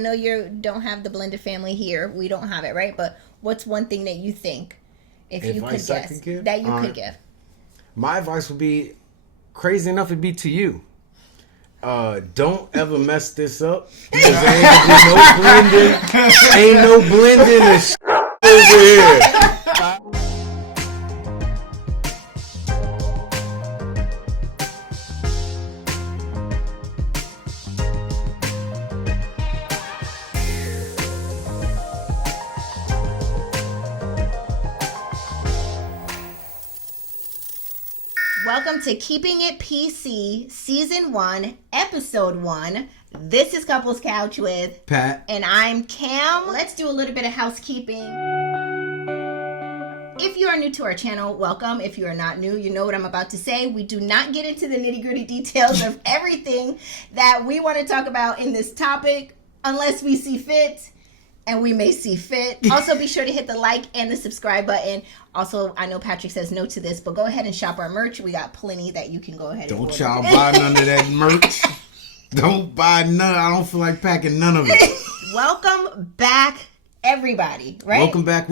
know you don't have the blended family here. We don't have it, right? But what's one thing that you think, if you could guess, that you could give? My advice would be, crazy enough, it'd be to you. Don't ever mess this up. Because there ain't no blending this over here. Welcome to Keeping It PC, Season 1, Episode 1. This is Couples Couch with Pat. And I'm Cam. Let's do a little bit of housekeeping. If you are new to our channel, welcome. If you are not new, you know what I'm about to say. We do not get into the nitty-gritty details of everything that we want to talk about in this topic unless we see fit. And we may see fit. Also, be sure to hit the like and the subscribe button. Also, I know Patrick says no to this, but go ahead and shop our merch. We got plenty that you can go ahead and Don't y'all buy none of that merch. Don't buy none. I don't feel like packing none of it. Welcome back, everybody. Right? Welcome back.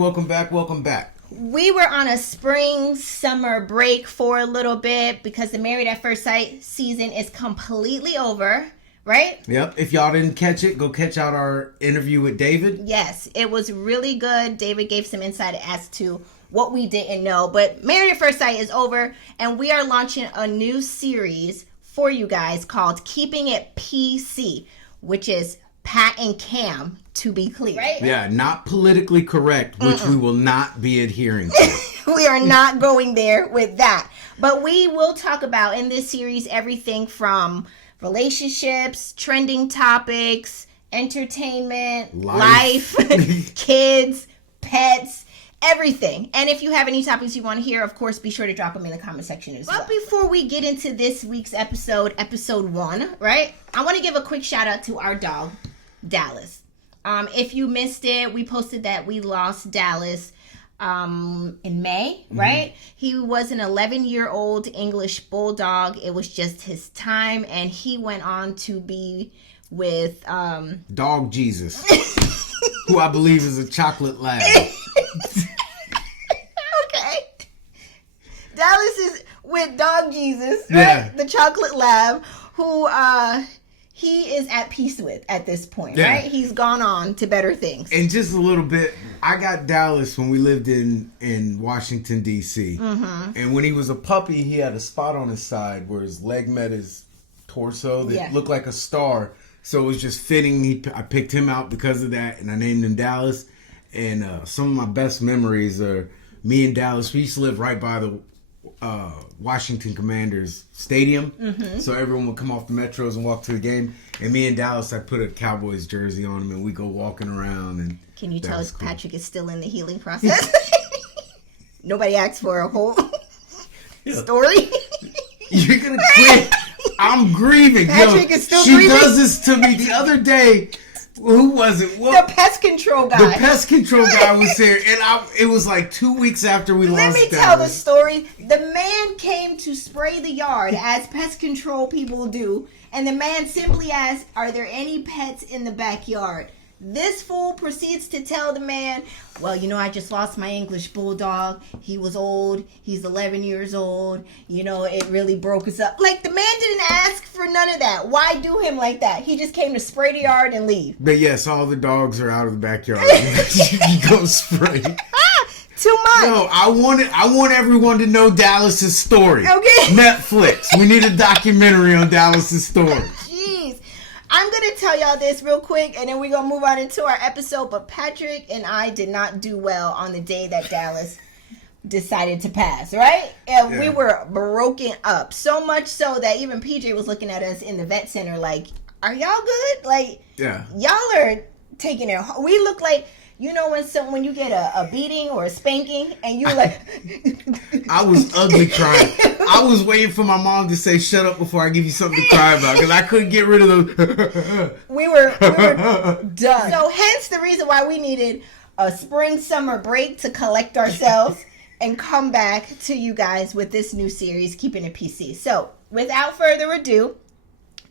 We were on a summer break for a little bit because the Married at First Sight season is completely over. Right? Yep. If y'all didn't catch it, go catch out our interview with David. Yes, it was really good. David gave some insight as to what we didn't know. But Married at First Sight is over, and we are launching a new series for you guys called Keeping It PC, which is Pat and Cam, to be clear. Right? Yeah, not politically correct, which we will not be adhering to. We are not going there with that. But we will talk about in this series everything from relationships, trending topics, entertainment, life, kids, pets, everything. And if you have any topics you want to hear, of course, be sure to drop them in the comment section as well. But before we get into this week's episode 1, right? I want to give a quick shout out to our dog, Dallas. If you missed it, we posted that we lost Dallas in May, right? He was an 11-year-old English bulldog. It was just his time, and he went on to be with Dog Jesus, who I believe is a chocolate lab. Okay. Dallas is with Dog Jesus, right? Yeah. The chocolate lab, who he is at peace with at this point, right? He's gone on to better things. And just a little bit, I got Dallas when we lived in Washington, D.C. And when he was a puppy, he had a spot on his side where his leg met his torso that looked like a star. So it was just fitting. I picked him out because of that, and I named him Dallas. And some of my best memories are me and Dallas. We used to live right by the Washington Commanders stadium, so everyone would come off the metros and walk to the game, and me and Dallas, I put a Cowboys jersey on him and we go walking around. And can you tell us cool. Patrick is still in the healing process? Nobody asked for a whole story. You're gonna quit. I'm grieving. Patrick is still grieving. She does this to me the other day. Who was it? The pest control guy. The pest control guy was here, and it was like 2 weeks after we lost Let me tell the story. The man came to spray the yard, as pest control people do, and the man simply asked, "Are there any pets in the backyard?" This fool proceeds to tell the man, "Well, you know, I just lost my English bulldog. He was old. He's 11 years old. You know, it really broke us up." Like, the man didn't ask for none of that. Why do him like that? He just came to spray the yard and leave. But yes, all the dogs are out of the backyard. You go spray. Too much. No, I want everyone to know Dallas's story. Okay. Netflix. We need a documentary on Dallas's story. I'm going to tell y'all this real quick, and then we're going to move on into our episode. But Patrick and I did not do well on the day that Dallas decided to pass, right? And we were broken up. So much so that even PJ was looking at us in the vet center like, "Are y'all good? Like, y'all are taking it." We look like, you know, when you get a beating or a spanking and you like... I was ugly crying. I was waiting for my mom to say, "Shut up," before I give you something to cry about, because I couldn't get rid of those. we were done. So hence the reason why we needed a spring-summer break to collect ourselves and come back to you guys with this new series, Keeping It PC. So without further ado,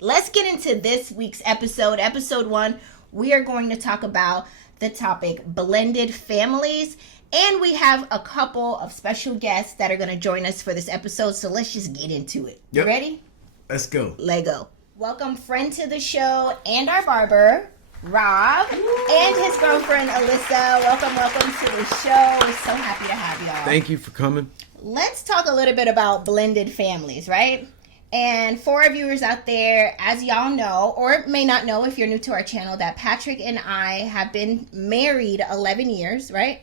let's get into this week's episode 1. we are going to talk about the topic blended families. And we have a couple of special guests that are going to join us for this episode. So let's just get into it. Yep. You ready? Let's go. Lego. Welcome friend to the show and our barber, Rob, and his girlfriend, Alyssa. Welcome to the show. We're so happy to have y'all. Thank you for coming. Let's talk a little bit about blended families, right? And for our viewers out there, as y'all know, or may not know if you're new to our channel, that Patrick and I have been married 11 years, right?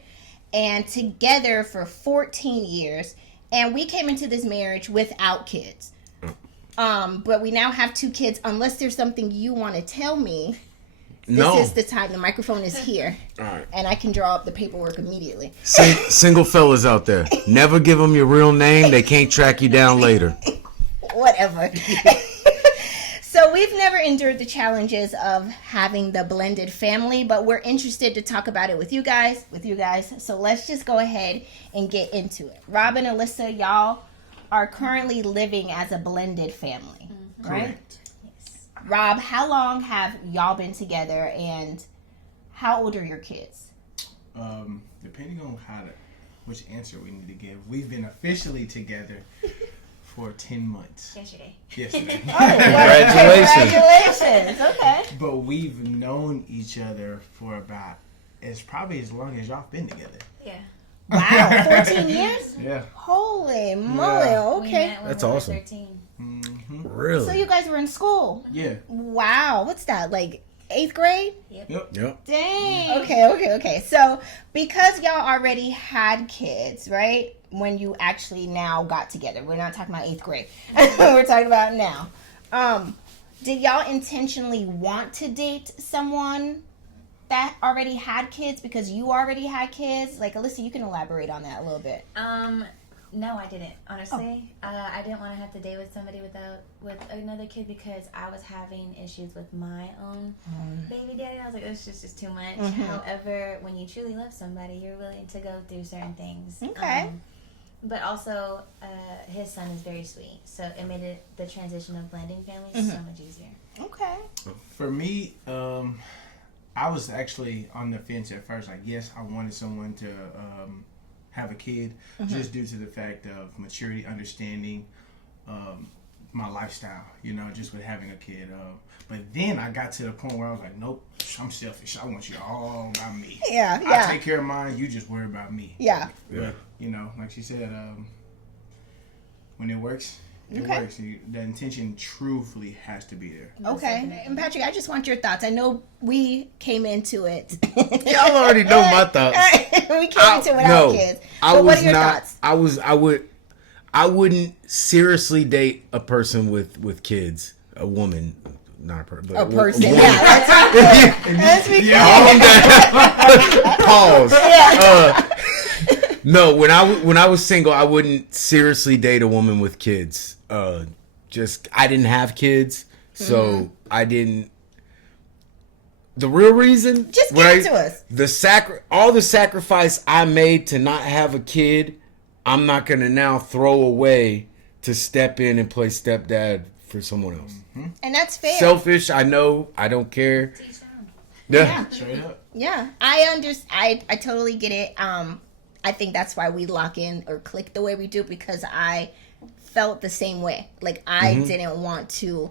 And together for 14 years. And we came into this marriage without kids. But we now have 2 kids. Unless there's something you want to tell me, this is the time. The microphone is here. All right. And I can draw up the paperwork immediately. Single fellas out there, never give them your real name. They can't track you down later. Whatever. So we've never endured the challenges of having the blended family, but we're interested to talk about it with you guys. So let's just go ahead and get into it. Rob and Alyssa, y'all are currently living as a blended family, right? Correct. Yes. Rob, how long have y'all been together, and how old are your kids? Depending on which answer we need to give, we've been officially together for 10 months. Yesterday. Congratulations. Okay. But we've known each other for about, it's probably as long as y'all been together. Yeah. Wow, 14 years? Yeah. Holy moly, okay. We That's were awesome. 13. Mm-hmm. Really? So you guys were in school? Yeah. Wow, what's that, like 8th grade? Yep. Dang. Okay. So because y'all already had kids, right? When you actually now got together. We're not talking about 8th grade. We're talking about now. Did y'all intentionally want to date someone that already had kids because you already had kids? Like, Alyssa, you can elaborate on that a little bit. No, I didn't. Honestly, I didn't want to have to date with somebody with another kid because I was having issues with my own baby daddy. I was like, it's just too much. However, when you truly love somebody, you're willing to go through certain things. Okay. But also, his son is very sweet, so it made the transition of blending families so much easier. Okay. For me, I was actually on the fence at first. Like, yes, I wanted someone to have a kid, just due to the fact of maturity, understanding my lifestyle, just with having a kid. But then I got to the point where I was like, nope, I'm selfish. I want you all about me. Yeah. I take care of mine. You just worry about me. Yeah. But, like she said, when it works, it works. The intention truthfully has to be there. Okay. And Patrick, I just want your thoughts. I know we came into it. Y'all already know my thoughts. We came into it without kids. But what are your thoughts? I wouldn't seriously date a person with kids. A woman, not a person. But A person. woman. Yeah. Let's be clear. Pause. Yeah. No, when I was single, I wouldn't seriously date a woman with kids. I didn't have kids, so I didn't. The real reason, just give it to us. All the sacrifice I made to not have a kid, I'm not gonna now throw away to step in and play stepdad for someone else. And that's fair. Selfish, I know. I don't care. Yeah. Straight up. Yeah, I totally get it. I think that's why we lock in or click the way we do, because I felt the same way. Like, I didn't want to,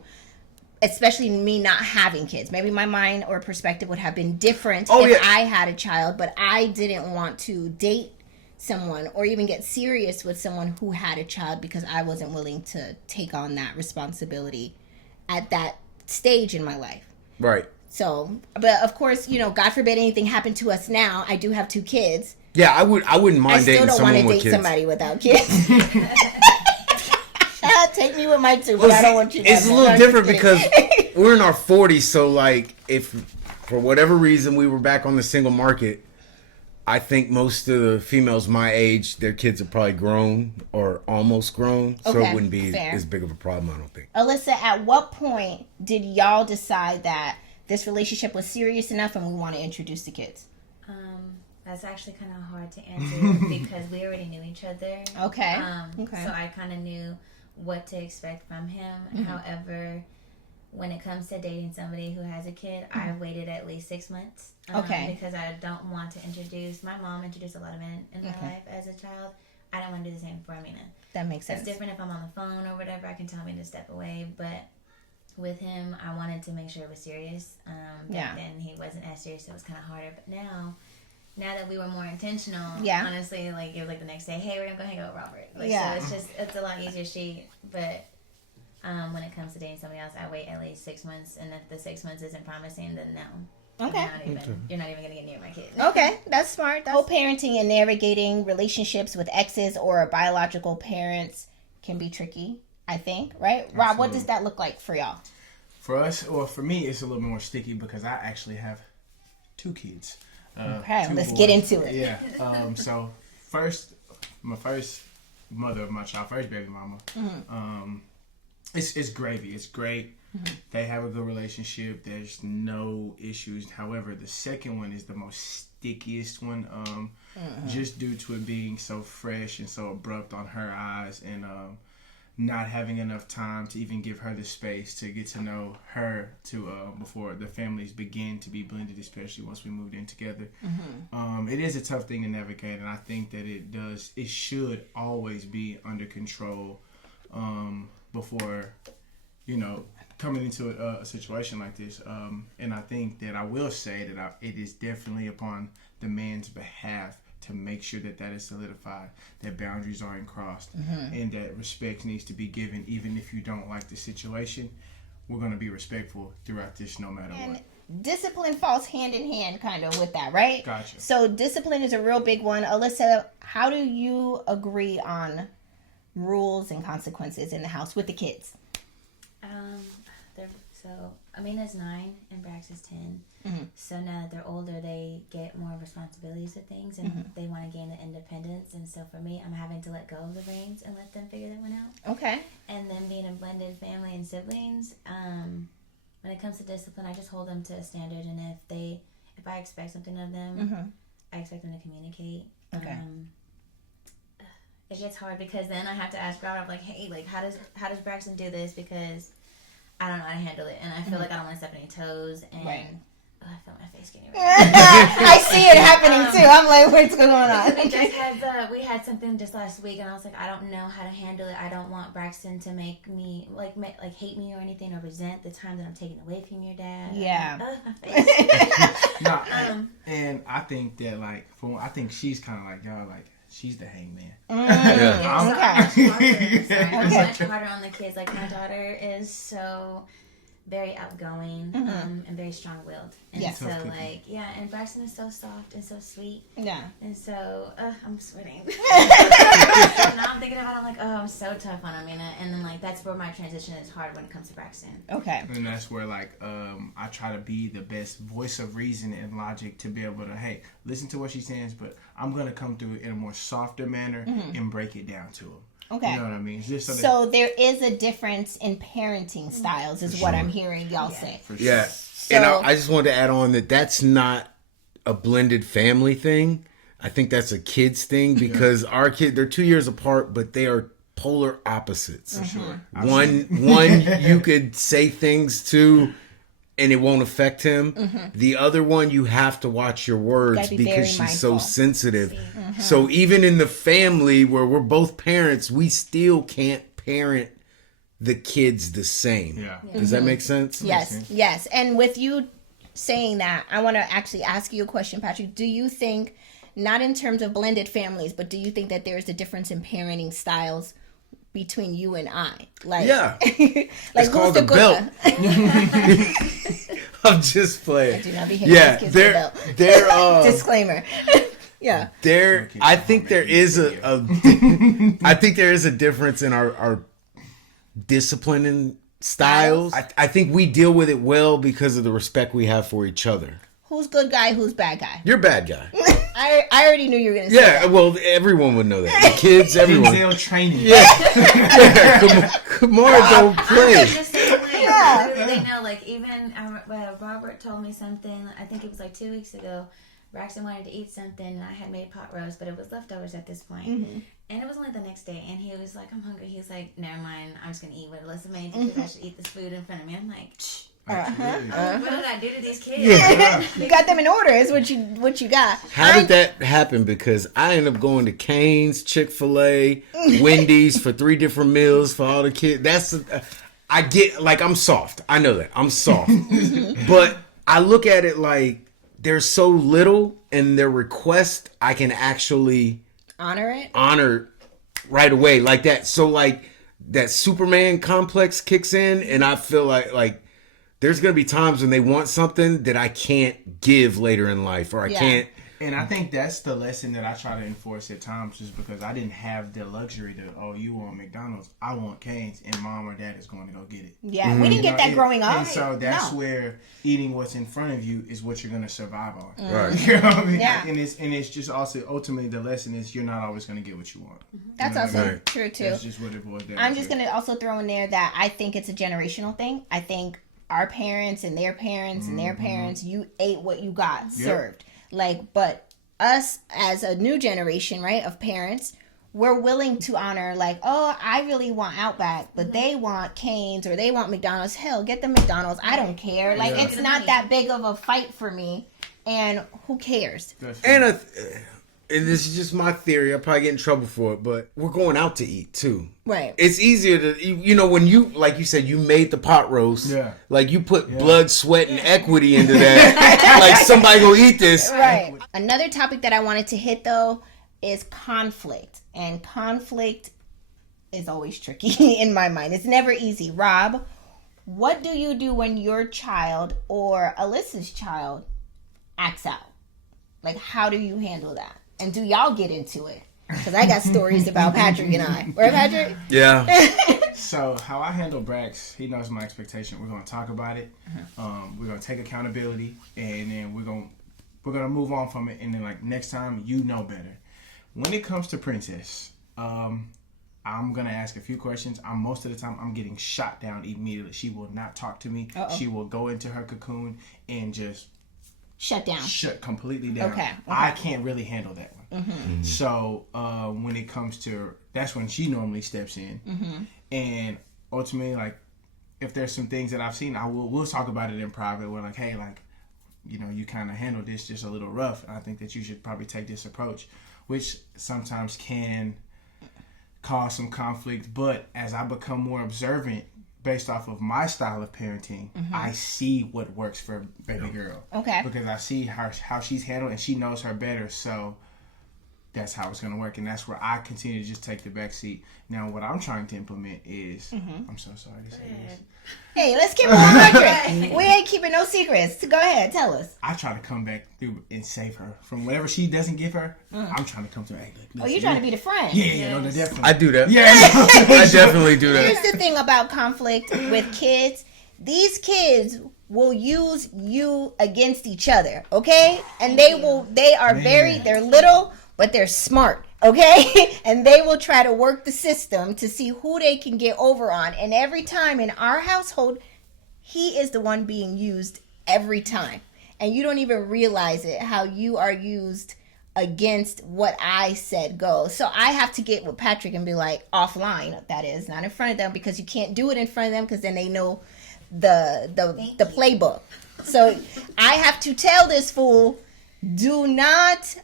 especially me not having kids. Maybe my mind or perspective would have been different if I had a child, but I didn't want to date someone or even get serious with someone who had a child because I wasn't willing to take on that responsibility at that stage in my life. Right. So, but of course, God forbid anything happened to us now. I do have 2 kids. Yeah, I wouldn't mind dating someone with kids. I still don't want to date somebody without kids. Take me with my 2, but I don't want you to. It's a little different because we're in our 40s, so like if for whatever reason we were back on the single market, I think most of the females my age, their kids are probably grown or almost grown, so it wouldn't be as big of a problem, I don't think. Alyssa, at what point did y'all decide that this relationship was serious enough and we want to introduce the kids? That's actually kind of hard to answer because we already knew each other. Okay. So I kind of knew what to expect from him. However, when it comes to dating somebody who has a kid, I've waited at least 6 months. Because I don't want to introduce. My mom introduced a lot of men in my life as a child. I don't want to do the same for Amina. That makes sense. It's different if I'm on the phone or whatever. I can tell him to step away, but with him, I wanted to make sure it was serious. Back then he wasn't as serious, so it was kind of harder. But now that we were more intentional, honestly, like it was like the next day, hey, we're gonna go hang out with Robert. Like, so it's a lot easier. But when it comes to dating somebody else, I wait at least 6 months, and if the 6 months isn't promising, then no. Okay. You're not even gonna get near my kid. Okay, that's smart. Co-parenting and navigating relationships with exes or biological parents can be tricky, I think, right? Absolutely. Rob, what does that look like for y'all? For us, or for me, it's a little more sticky because I actually have 2 kids. Okay, let's boys. Get into it. Yeah. So my first mother of my child, first baby mama, it's gravy. It's great. They have a good relationship. There's no issues. However, the second one is the most stickiest one, just due to it being so fresh and so abrupt on her eyes, and not having enough time to even give her the space to get to know her before the families begin to be blended, especially once we moved in together. It is a tough thing to navigate, and I think that it should always be under control before, coming into a situation like this. And I think that I will say that it is definitely upon the man's behalf to make sure that is solidified, that boundaries aren't crossed, and that respect needs to be given. Even if you don't like the situation, we're going to be respectful throughout this no matter what. Discipline falls hand in hand kind of with that, right? Gotcha. So discipline is a real big one. Alyssa, how do you agree on rules and consequences in the house with the kids? So Amina's 9 and Brax is 10. So now that they're older, they get more responsibilities with things, and they want to gain the independence. And so for me, I'm having to let go of the reins and let them figure that one out. Okay. And then being a blended family and siblings, when it comes to discipline, I just hold them to a standard. And if I expect something of them, I expect them to communicate. Okay. It gets hard because then I have to ask Robert, like, hey, like, how does Braxton do this? Because I don't know how to handle it, and I feel like I don't want to step on any toes, and I feel my face getting red. I see it happening too. I'm like, what's going on? We had something just last week, and I was like, I don't know how to handle it. I don't want Braxton to make me like hate me or anything, or resent the time that I'm taking away from your dad. Yeah. My face. And I think that I think she's kind of like y'all, like. She's the hangman. It's much harder on the kids. Like, my daughter is so very outgoing and very strong-willed. And so, and Braxton is so soft and so sweet. Yeah. And so, I'm sweating. Now I'm thinking about it, I'm like, I'm so tough on Amina. And then, that's where my transition is hard when it comes to Braxton. Okay. And that's where, I try to be the best voice of reason and logic to be able to, hey, listen to what she says, but I'm going to come through it in a more softer manner and break it down to him. Okay. You know what I mean? Just so there is a difference in parenting styles is what I'm hearing y'all say. For sure. Yeah. So, and I just wanted to add on that's not a blended family thing. I think that's a kids thing because our kids, they're 2 years apart, but they are polar opposites. For sure. One you could say things to and it won't affect him. The other one, you have to watch your words because she's so sensitive. So even in the family where we're both parents, we still can't parent the kids the same. Yeah. Does that make sense? Yes. Yes. And with you saying that, I want to actually ask you a question, Patrick. Do you think, not in terms of blended families, but do you think that there is a difference in parenting styles between you and I? Yeah. It's called the belt. I'm just playing. I do not be hitting kids with a belt. Disclaimer. Yeah. I think there is I think there is a difference in our discipline and styles. I think we deal with it well because of the respect we have for each other. Who's good guy? Who's bad guy? You're bad guy. I already knew you were going to say that. Yeah, well, everyone would know that. The kids, everyone. Denzel training. Yeah. Kamara don't play. Yeah. They know, even Robert told me something, I think it was 2 weeks ago, Braxton wanted to eat something, and I had made pot roast, but it was leftovers at this point. And it was only the next day, and he was like, I'm hungry. He was like, never mind, I'm just going to eat what Alyssa made because I should eat this food in front of me. I'm like, what did I do to these kids? You got them in order is what you got. How did that happen? Because I ended up going to Cane's, Chick-fil-A, Wendy's for 3 different meals for all the kids. I get, like, I'm soft. I know that. I'm soft. But I look at it like there's so little in their request I can actually honor right away like that. So like that Superman complex kicks in, and I feel like there's gonna be times when they want something that I can't give later in life, or I can't. And I think that's the lesson that I try to enforce at times, just because I didn't have the luxury to, you want McDonald's, I want Cane's, and mom or dad is going to go get it. Yeah, we didn't get that growing up. And so that's where eating what's in front of you is what you're going to survive on. Right. You know what I mean? Yeah. And it's just also, ultimately, the lesson is you're not always going to get what you want. That's also true, too. That's just what it boils down to. I'm just going to also throw in there that I think it's a generational thing. I think our parents and their parents and their parents, you ate what you got served. Like, but us as a new generation, right, of parents, we're willing to honor, like, oh, I really want Outback, but they want Cane's or they want McDonald's. Hell, get the McDonald's. I don't care. Like, it's not that big of a fight for me, and who cares? And this is just my theory. I'll probably get in trouble for it, but we're going out to eat too. Right. It's easier to, when you, like you said, you made the pot roast. Yeah. Like you put blood, sweat, and equity into that. Like somebody gonna eat this. Right. Another topic that I wanted to hit though is conflict. And conflict is always tricky in my mind. It's never easy. Rob, what do you do when your child or Alyssa's child acts out? Like, how do you handle that? And do y'all get into it? Because I got stories about Patrick and I. Right, Patrick? Yeah. So how I handle Brax, he knows my expectation. We're going to talk about it. We're going to take accountability, and then we're going to move on from it. And then, like, next time, you know better. When it comes to Princess, I'm going to ask a few questions. Most of the time, I'm getting shot down immediately. She will not talk to me. She will go into her cocoon and just shut completely down. Okay. I can't really handle that one. So when it comes to, that's when she normally steps in. And ultimately, like, if there's some things that I've seen, we'll talk about it in private. We're like, hey, like, you kind of handled this just a little rough. I think that you should probably take this approach, which sometimes can cause some conflict. But as I become more observant, based off of my style of parenting, I see what works for baby girl. Okay. Because I see how she's handled, and she knows her better, so that's how it's going to work. And that's where I continue to just take the back seat. Now, what I'm trying to implement is, I'm so sorry to say this. Hey, let's keep it 100. We ain't keeping no secrets. Go ahead, tell us. I try to come back through and save her from whatever she doesn't give her. I'm trying to come to her. Hey, look, you're trying to be the friend. Yeah, no, definitely. I do that. Yeah, I definitely do that. Here's the thing about conflict with kids. These kids will use you against each other, okay? And they're little, but they're smart, okay? And they will try to work the system to see who they can get over on. And every time in our household, he is the one being used every time. And you don't even realize it, how you are used against what I said goes. So I have to get with Patrick and be like, offline, that is, not in front of them, because you can't do it in front of them because then they know the playbook. So I have to tell this fool, do not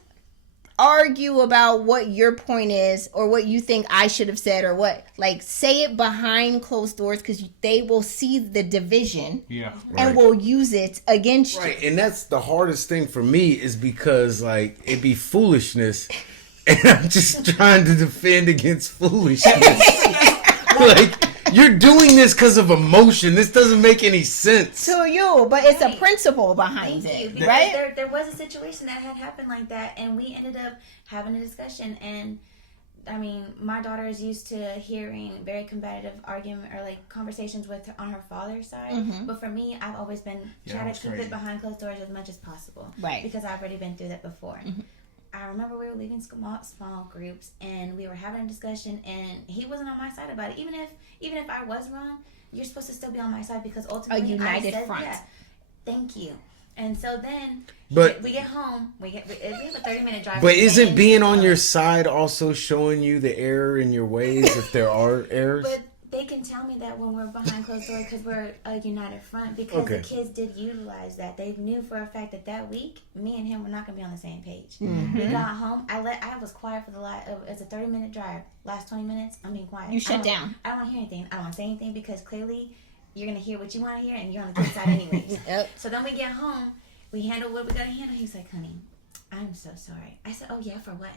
argue about what your point is or what you think I should have said, or what, like, say it behind closed doors, because they will see the division and will use it against you. Right, and that's the hardest thing for me, is because, like, it'd be foolishness and I'm just trying to defend against foolishness. Like, you're doing this because of emotion. This doesn't make any sense to you, but it's a principle behind it, right? There was a situation that had happened like that, and we ended up having a discussion. And I mean, my daughter is used to hearing very combative argument or like conversations on her father's side. But for me, I've always been trying to keep it behind closed doors as much as possible, right? Because I've already been through that before. I remember we were leaving small groups, and we were having a discussion, and he wasn't on my side about it. Even if I was wrong, you're supposed to still be on my side, because ultimately a united front. Thank you. And so then we get home. We have a 30-minute drive. But isn't being on your side also showing you the error in your ways if there are errors? But they can tell me that when we're behind closed doors because we're a united front, because the kids did utilize that. They knew for a fact that week, me and him were not going to be on the same page. Mm-hmm. We got home. I was quiet for it's a 30-minute drive. Last 20 minutes, I'm being quiet. You shut down. I don't want to hear anything. I don't want to say anything because clearly you're going to hear what you want to hear and you're on the kid's side anyways. Yep. So then we get home. We handle what we got to handle. He's like, honey, I'm so sorry. I said, oh, yeah, for what?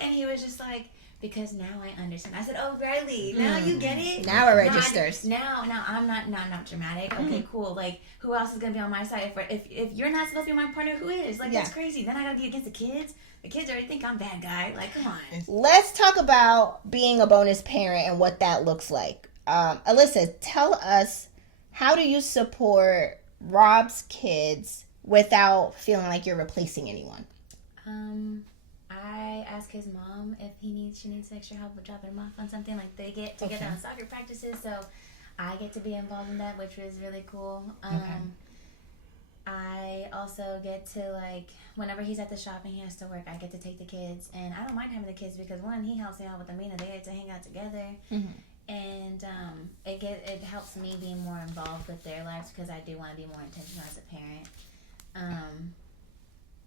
And he was just like, because now I understand. I said, "Oh, Riley, now you get it. Now it registers. Now I'm not dramatic. Okay, cool. Like, who else is gonna be on my side? If you're not supposed to be my partner, who is? Like, that's crazy. Then I gotta be against the kids. The kids already think I'm bad guy. Like, come on. Let's talk about being a bonus parent and what that looks like. Alyssa, tell us, how do you support Rob's kids without feeling like you're replacing anyone? I ask his mom if she needs extra help with dropping him off on something. Like, they get together on soccer practices, so I get to be involved in that, which was really cool. I also get to, like, whenever he's at the shop and he has to work, I get to take the kids, and I don't mind having the kids because, one, he helps me out with Amina. They get to hang out together, and it helps me be more involved with their lives because I do want to be more intentional as a parent.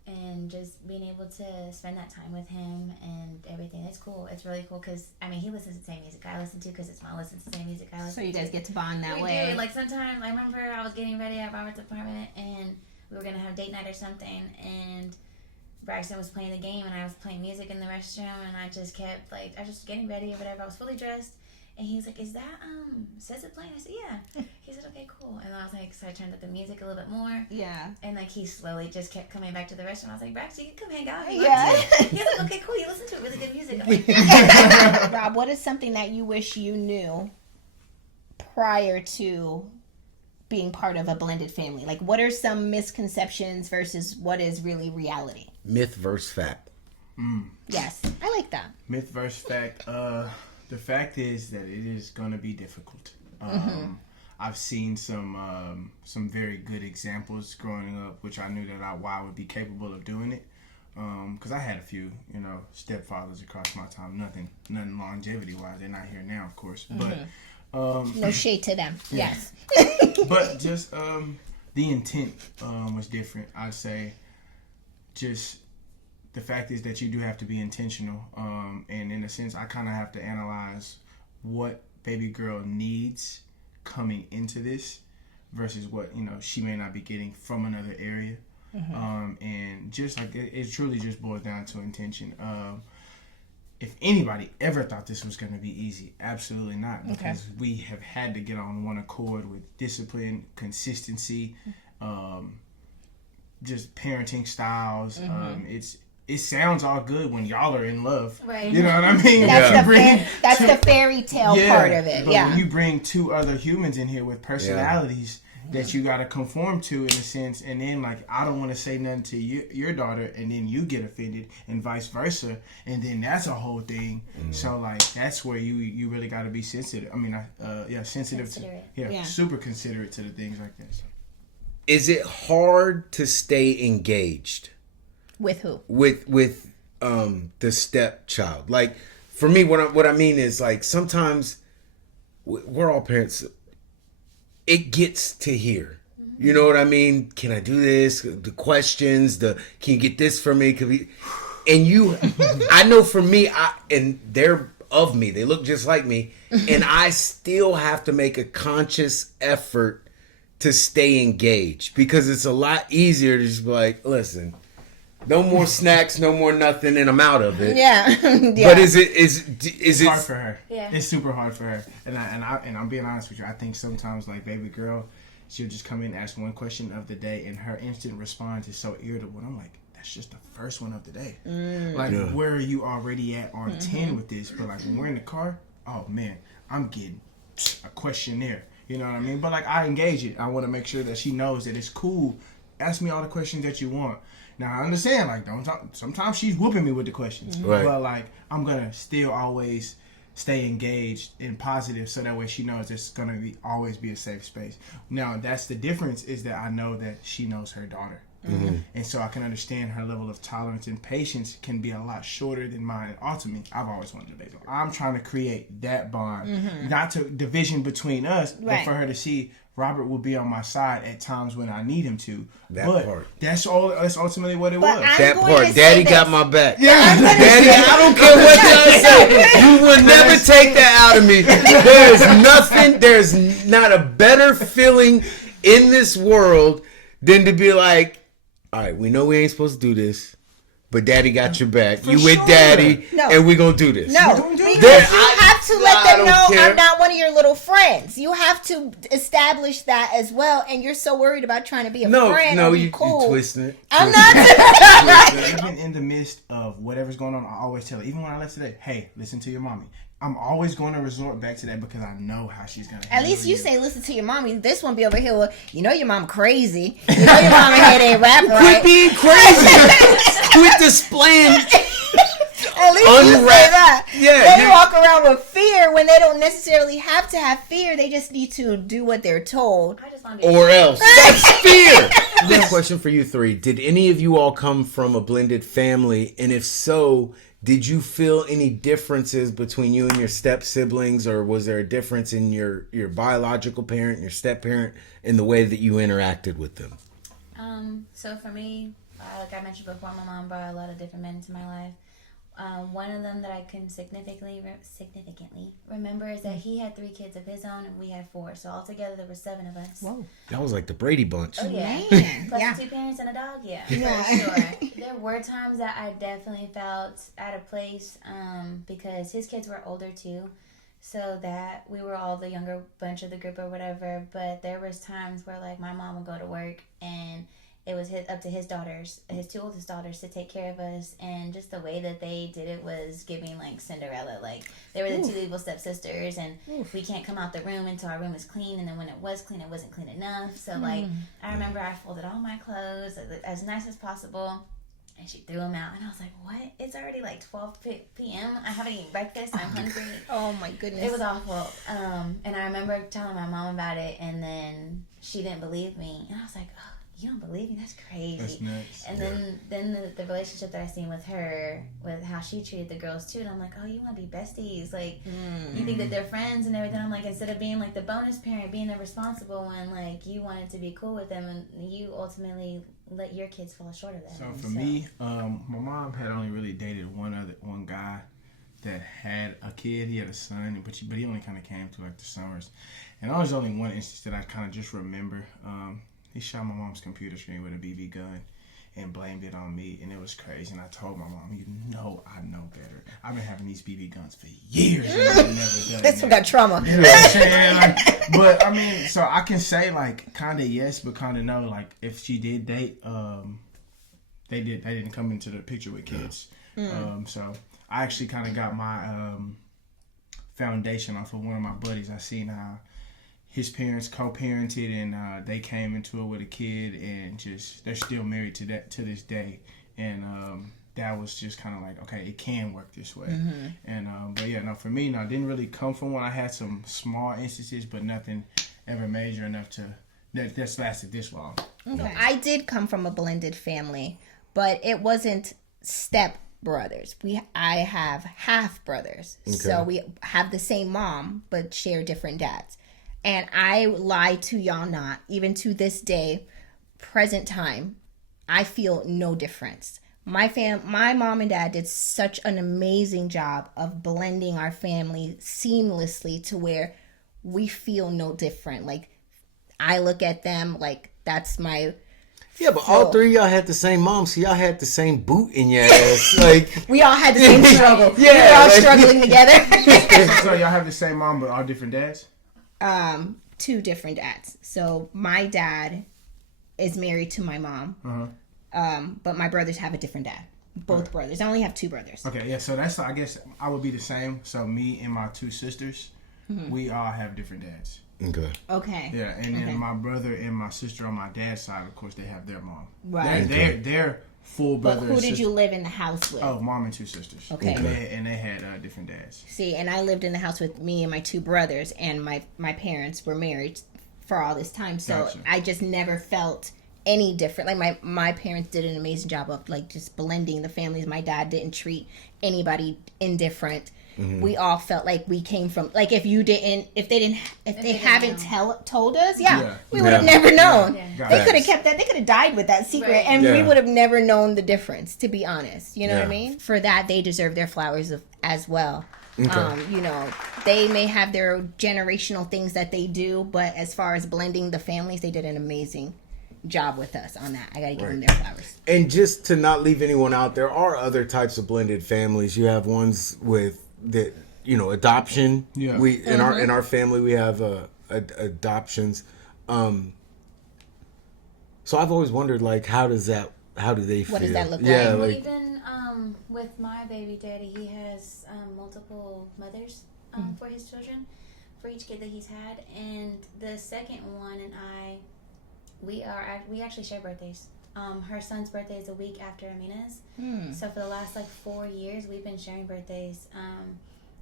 And just being able to spend that time with him and everything. It's cool. It's really cool because, I mean, he listens to the same music I listen to because his mom listens to the same music I listen to. So you guys get to bond that way. We do. Like, sometimes, I remember I was getting ready at Robert's apartment and we were going to have date night or something, and Braxton was playing the game and I was playing music in the restroom, and I just kept, like, I was just getting ready or whatever. I was fully dressed. And he was like, is that, SZA playing? I said, yeah. He said, okay, cool. And I was like, so I turned up the music a little bit more. Yeah. And, like, he slowly just kept coming back to the restaurant. I was like, Braxton, you can come hang out. Yeah. He was like, okay, cool. You listen to really good music. Like, Rob, what is something that you wish you knew prior to being part of a blended family? Like, what are some misconceptions versus what is really reality? Myth versus fact. Yes, I like that. Myth versus fact. The fact is that it is going to be difficult. I've seen some very good examples growing up, which I knew that I would be capable of doing it. Because I had a few, stepfathers across my time. Nothing longevity-wise. They're not here now, of course. But no shade to them. Yeah. Yes. But just the intent was different. I'd say just the fact is that you do have to be intentional. And in a sense, I kind of have to analyze what baby girl needs coming into this versus what, she may not be getting from another area. And just like it truly just boils down to intention. If anybody ever thought this was going to be easy, absolutely not. Because we have had to get on one accord with discipline, consistency, just parenting styles. It sounds all good when y'all are in love. Right. You know what I mean? That's the fairy tale part of it. But when you bring two other humans in here with personalities that you got to conform to in a sense, and then, like, I don't want to say nothing to your daughter, and then you get offended, and vice versa, and then that's a whole thing. So, like, that's where you really got to be sensitive. I mean, sensitive. Super considerate to the things like that. So. Is it hard to stay engaged? With who? With the stepchild. Like, for me, what I mean is, like, sometimes we're all parents. It gets to here. You know what I mean? Can I do this? The questions, can you get this for me? And I know for me, and they're of me. They look just like me. And I still have to make a conscious effort to stay engaged because it's a lot easier to just be like, listen, no more snacks, no more nothing, and I'm out of it. Yeah. But is it hard for her? Yeah. It's super hard for her. And I'm being honest with you. I think sometimes, like, baby girl, she'll just come in and ask one question of the day, and her instant response is so irritable. I'm like, that's just the first one of the day. Where are you already at on 10 with this? But, like, when we're in the car, oh man, I'm getting a questionnaire. You know what I mean? But, like, I engage it. I want to make sure that she knows that it's cool. Ask me all the questions that you want. Now, I understand, like, sometimes she's whooping me with the questions. Right. But, like, I'm going to still always stay engaged and positive, so that way she knows it's gonna always be a safe space. Now that's the difference, is that I know that she knows her daughter. Mm-hmm. And so I can understand her level of tolerance and patience can be a lot shorter than mine. And ultimately, I've always wanted a baby. I'm trying to create that bond, not to division between us, but for her to see Robert will be on my side at times when I need him to. Part. That's ultimately what it was. That part. Daddy got my back. Yeah. Daddy, I don't care what y'all say. You will never take that out of me. There's not a better feeling in this world than to be like, all right, we know we ain't supposed to do this, but Daddy got your back. You with Daddy, and we gonna do this. No, because you have to let them know I'm not one of your little friends. You have to establish that as well, and you're so worried about trying to be a friend. No, you twisting it. I'm not. Even in the midst of whatever's going on, I always tell her, even when I left today, hey, listen to your mommy. I'm always going to resort back to that because I know how she's going to handle it. At least you say, listen to your mommy. This one be over here with, you know your mom crazy. You know your mama head ain't wrapped right. Quit being crazy. Quit displaying At least you say that. Yeah, they walk around with fear when they don't necessarily have to have fear. They just need to do what they're told. Or else. That's fear. I have a question for you three. Did any of you all come from a blended family? And if so, did you feel any differences between you and your step siblings, or was there a difference in your biological parent and your step parent in the way that you interacted with them? So for me, like I mentioned before, my mom brought a lot of different men into my life. One of them that I can significantly remember is that he had 3 kids of his own and we had 4. So altogether there were 7 of us. Whoa. That was like the Brady Bunch. Oh yeah. Plus 2 parents and a dog, for sure. There were times that I definitely felt out of place because his kids were older too. So that we were all the younger bunch of the group or whatever. But there was times where like my mom would go to work and it was up to his 2 oldest daughters, to take care of us, and just the way that they did it was giving like Cinderella. Like they were the 2 evil stepsisters, and we can't come out the room until our room is clean, and then when it was clean, it wasn't clean enough. So like I remember I folded all my clothes as nice as possible, and she threw them out, and I was like, what? It's already like 12 p.m. I haven't eaten breakfast. I'm hungry. Oh my goodness. It was awful. And I remember telling my mom about it, and then she didn't believe me, and I was like, oh, you don't believe me? That's crazy. That's nuts. And then the relationship that I seen with her, with how she treated the girls too, and I'm like, oh, you want to be besties? Like, you think that they're friends and everything. I'm like, instead of being like the bonus parent, being the responsible one, like you wanted to be cool with them, and you ultimately let your kids fall short of that. So for me, my mom had only really dated one guy that had a kid. He had a son, but he only kind of came to like the summers, and that was only one instance that I kind of just remember. He shot my mom's computer screen with a BB gun and blamed it on me, and it was crazy. And I told my mom, you know I know better. I've been having these BB guns for years, and I've never done That's what got trauma. You know what I'm saying? Like, but I mean, so I can say like kind of yes, but kind of no. Like if she did date, they didn't come into the picture with kids. So I actually kind of got my foundation off of one of my buddies. I seen how his parents co-parented, and they came into it with a kid, and just they're still married to this day. And that was just kind of like, okay, it can work this way. And but yeah, no, for me, no, I didn't really come from one. I had some small instances, but nothing ever major enough that's lasted this long. Okay. I did come from a blended family, but it wasn't step brothers. I have half brothers, so we have the same mom but share different dads. And I lie to y'all not, even to this day, present time, I feel no difference. My mom and dad did such an amazing job of blending our family seamlessly to where we feel no different. Like, I look at them like that's my... Yeah, but all 3 of y'all had the same mom, so y'all had the same boot in your ass. Like we all had the same struggle. Yeah, we were all struggling together. So y'all have the same mom, but all different dads? 2 different dads. So my dad is married to my mom, but my brothers have a different dad. Both brothers. I only have 2 brothers. Okay, yeah. So that's, I guess I would be the same. So me and my 2 sisters, we all have different dads. Okay. Yeah, and then my brother and my sister on my dad's side, of course, they have their mom. Right. They're full brother. But who did you live in the house with? Oh, mom and 2 sisters. Okay. And they had different dads. See, and I lived in the house with me and my 2 brothers, and my parents were married for all this time, so Gotcha. I just never felt any different. Like my parents did an amazing job of like just blending the families. My dad didn't treat anybody indifferent. Mm-hmm. We all felt like we came from, like, if they haven't told us, we would have never known. Yeah. They could have kept that. They could have died with that secret, and we would have never known the difference. To be honest, you know what I mean. For that, they deserve their flowers as well. Okay. You know, they may have their generational things that they do, but as far as blending the families, they did an amazing job with us on that. I gotta give them their flowers. And just to not leave anyone out, there are other types of blended families. You have ones with that, you know, adoption. Yeah. We in our family we have adoptions. So I've always wondered, like, how do they feel? What does that look like? Yeah, like even with my baby daddy, he has multiple mothers for his children, for each kid that he's had, and the second one and I, we actually share birthdays. Her son's birthday is a week after Amina's. So for the last 4 years, we've been sharing birthdays.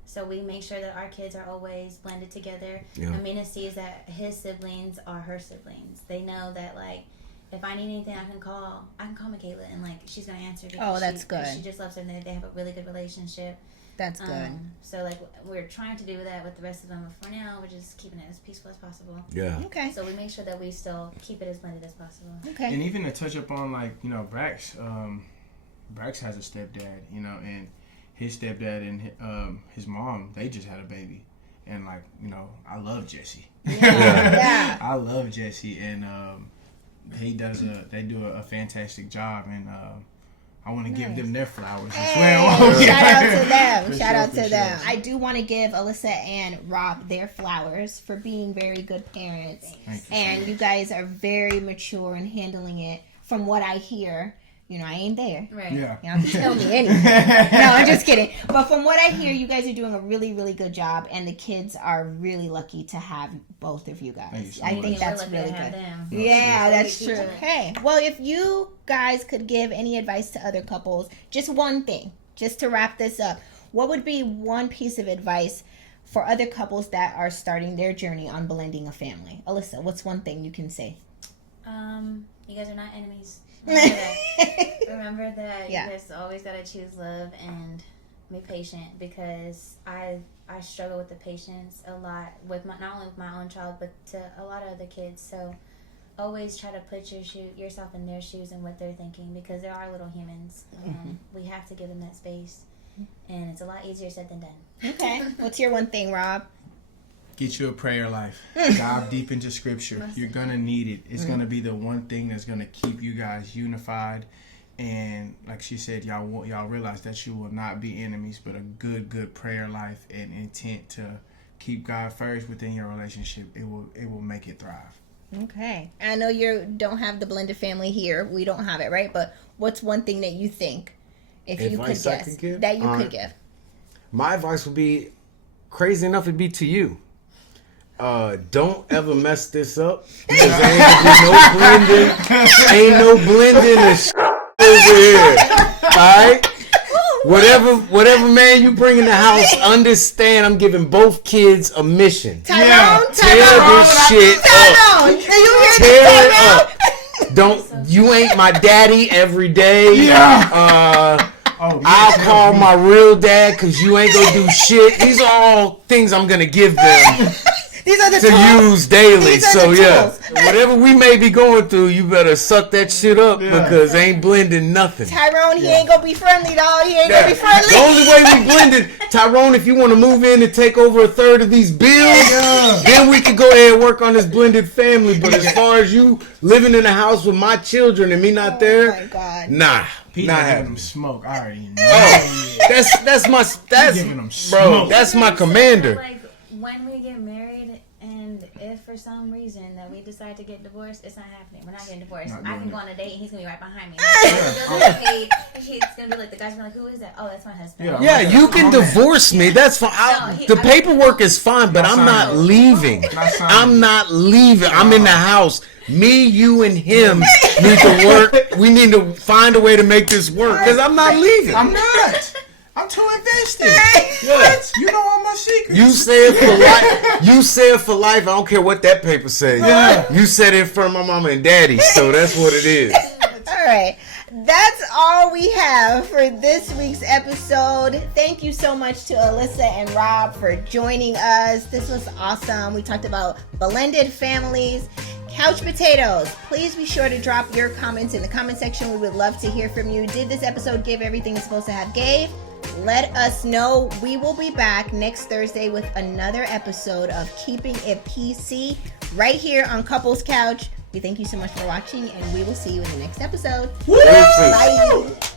So we make sure that our kids are always blended together. Yeah. Amina sees that his siblings are her siblings. They know that, like, if I need anything, I can call Michaela, and she's gonna answer. Oh, that's good. She just loves her, and they have a really good relationship. That's good. So we're trying to do that with the rest of them, but for now we're just keeping it as peaceful as possible. Yeah. Okay. So we make sure that we still keep it as blended as possible. Okay. And even to touch up on Brax, Brax has a stepdad, and his stepdad and his mom, they just had a baby, and I love Jesse. Yeah. I love Jesse, and they do a fantastic job, and I want to give them their flowers as well. Shout out to them. Shout out to them. I do want to give Alyssa and Rob their flowers for being very good parents. And you guys are very mature in handling it. From what I hear, I ain't there. Right. Yeah. You don't have to tell me anything. No, I'm just kidding. But from what I hear, you guys are doing a really, really good job, and the kids are really lucky to have both of you guys. I think that's really good. Yeah, that's true. Hey, well, if you guys could give any advice to other couples, just one thing, just to wrap this up, what would be one piece of advice for other couples that are starting their journey on blending a family? Alyssa, what's one thing you can say? You guys are not enemies. Remember that you guys always gotta choose love and be patient, because I struggle with the patience a lot with not only with my own child but to a lot of other kids. So always try to put yourself in their shoes and what they're thinking, because they are little humans. We have to give them that space, and it's a lot easier said than done. Okay, what's your one thing, Rob? Get you a prayer life. Dive deep into scripture. You're going to need it. It's going to be the one thing that's going to keep you guys unified. And like she said, y'all realize that you will not be enemies, but a good prayer life and intent to keep God first within your relationship. It will make it thrive. Okay. I know you don't have the blended family here. We don't have it, right? But what's one thing that you think, if you could guess, that you could give? My advice would be, crazy enough, it'd be to you. Don't ever mess this up, because ain't no blending over here. Alright? Whatever man you bring in the house, understand I'm giving both kids a mission. Tear this shit up. Tear it up. You ain't my daddy every day. I'll call my real dad, because you ain't gonna do shit. These are all things I'm gonna give them. These are the to tools. Use daily. So whatever we may be going through, you better suck that shit up, because ain't blending nothing. Tyrone, he ain't gonna be friendly, dog. He ain't gonna be friendly. The only way we blended, Tyrone, if you want to move in and take over a third of these bills, then we could go ahead and work on this blended family. But as far as you living in a house with my children and me not there, my God. Nah. Pete not giving them smoke. I already know. That's my giving them smoke. That's my commander. When we get married and if for some reason that we decide to get divorced, it's not happening. We're not getting divorced. I can go on a date and he's gonna be right behind me. He's gonna be like, the guy's gonna be like, who is that? Oh, that's my husband. Yeah, you can divorce me. That's fine. The paperwork is fine, but I'm not leaving. I'm not leaving. I'm in the house. Me, you, and him need to work. We need to find a way to make this work because I'm not leaving. I'm not. I'm too invested. What? You know all my secrets. You said for life. You said for life. I don't care what that paper says. Yeah. You said it for my mama and daddy, so that's what it is. All right. That's all we have for this week's episode. Thank you so much to Alyssa and Rob for joining us. This was awesome. We talked about blended families, couch potatoes. Please be sure to drop your comments in the comment section. We would love to hear from you. Did this episode give everything it's supposed to have gave? Let us know. We will be back next Thursday with another episode of Keeping It PC right here on Couples Couch. We thank you so much for watching, and we will see you in the next episode. Bye.